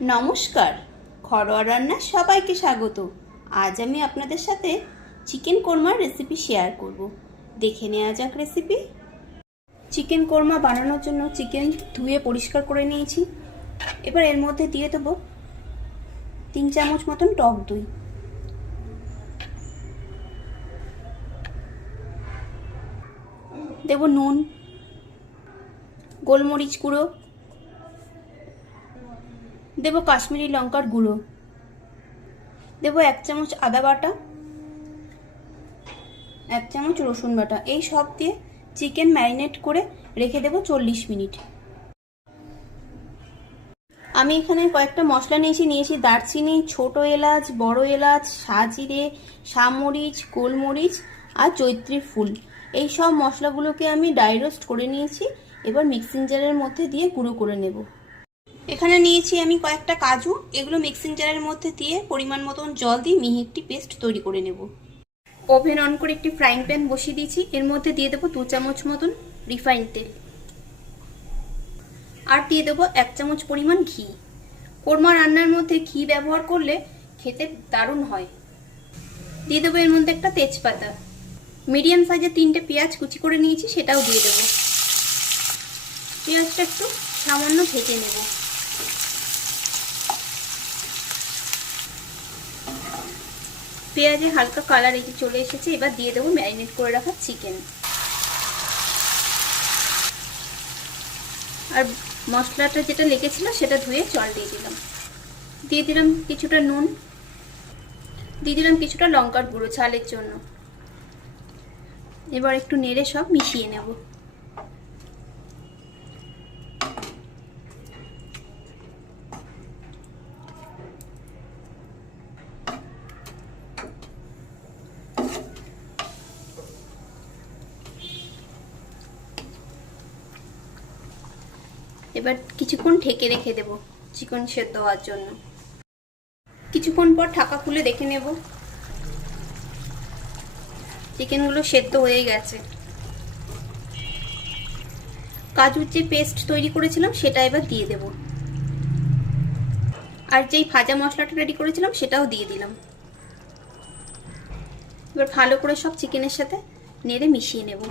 নমস্কার, ঘরোয়া রান্না সবাইকে স্বাগত। আজ আমি আপনাদের সাথে চিকেন কোরমার রেসিপি শেয়ার করব। দেখে নেওয়া যাক রেসিপি। চিকেন কোরমা বানানোর জন্য চিকেন ধুয়ে পরিষ্কার করে নিয়েছি। এবার এর মধ্যে দিয়ে দেবো 3 চামচ মতন টক দই, দেব নুন, গোলমরিচ গুঁড়ো, দেব কাশ্মীরি লঙ্কার গুঁড়ো, দেব 1 চামচ আদা বাটা, 1 চামচ রসুন বাটা। এই সব দিয়ে চিকেন ম্যারিনেট করে রেখে দেব 40 মিনিট। আমি এখানে কয়েকটা মশলা নিয়েছি দারচিনি, ছোট এলাচ, বড় এলাচ, সাজিরে, সামরিচ, গোলমরিচ আর জয়িত্রী ফুল। এই সব মশলাগুলোকে আমি ড্রাই রোস্ট করে নিয়েছি। এবার মিক্সিং জারের মধ্যে দিয়ে গুঁড়ো করে নেব। এখানে নিয়েছি আমি কয়েকটা কাজু, এগুলো মিক্সিং জারের মধ্যে দিয়ে পরিমাণ মতন জল দিয়ে মিহি একটি পেস্ট তৈরি করে নেব। ওভেন অন করে একটি ফ্রাইং প্যান বসিয়ে দিয়েছি। এর মধ্যে দিয়ে দেবো 2 চামচ মতন রিফাইন্ড তেল আর দিয়ে দেবো 1 চামচ পরিমাণ ঘি। কোরমা রান্নার মধ্যে ঘি ব্যবহার করলে খেতে দারুণ হয়। দিয়ে দেবো এর মধ্যে একটা তেজপাতা, মিডিয়াম সাইজের 3টে পেঁয়াজ কুচি করে নিয়েছি, সেটাও দিয়ে দেবো। পেঁয়াজটা একটু সামান্য ভেজে নেব। পেঁয়াজে হালকা কালার এই চলে এসেছে। এবার দিয়ে দেবো ম্যারিনেট করে রাখা চিকেন আর মশলাটা যেটা লেগেছিল সেটা ধুয়ে জল দিয়ে দিলাম। দিয়ে দিলাম কিছুটা নুন, দিয়ে দিলাম কিছুটা লঙ্কার গুঁড়ো ঝালের জন্য। এবার একটু নেড়ে সব মিশিয়ে নেব। এবার কিছুক্ষণ ঢেকে রেখে দেব চিকেন সেদ্ধ হওয়ার জন্য। কিছুক্ষণ পর ঢাকা খুলে দেখে নেব চিকেনগুলো সেদ্ধ হয়ে গেছে। কাজুর যে পেস্ট তৈরি করেছিলাম সেটা এবার দিয়ে দেব, আর যেই ভাজা মশলাটা রেডি করেছিলাম সেটাও দিয়ে দিলাম। এবার ভালো করে সব চিকেনের সাথে নেড়ে মিশিয়ে নেব।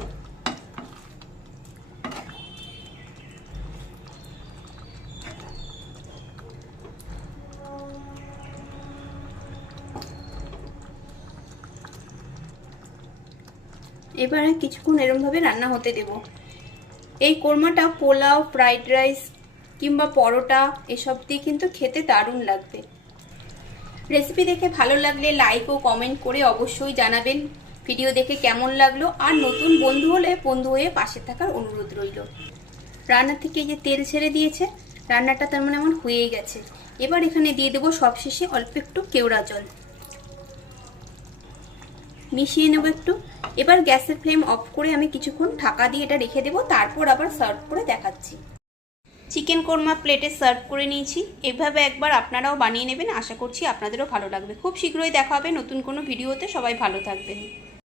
এবারে কিছুক্ষণ এরমভাবে রান্না হতে দেব। এই কোরমাটা পোলাও, ফ্রাইড রাইস কিংবা পরোটা এসব দিয়ে কিন্তু খেতে দারুণ লাগবে। রেসিপি দেখে ভালো লাগলে লাইক ও কমেন্ট করে অবশ্যই জানাবেন ভিডিও দেখে কেমন লাগলো। আর নতুন বন্ধু হলে বন্ধু হয়ে পাশে থাকার অনুরোধ রইল। রান্না থেকে যে তেল ছেড়ে দিয়েছে, রান্নাটা তার মানে আমার হয়েই গেছে। এবার এখানে দিয়ে দেবো সবশেষে অল্প একটু কেওড়া জল, মিশিয়ে নেব একটু। এবার গ্যাসের ফ্লেম অফ করে আমি কিছুক্ষণ ঢাকা দিয়ে এটা রেখে দেবো, তারপর আবার সার্ভ করে দেখাচ্ছি। চিকেন কোরমা প্লেটে সার্ভ করে নিয়েছি। এভাবে একবার আপনারাও বানিয়ে নেবেন, আশা করছি আপনাদেরও ভালো লাগবে। খুব শীঘ্রই দেখা হবে নতুন কোনো ভিডিওতে। সবাই ভালো থাকবেন।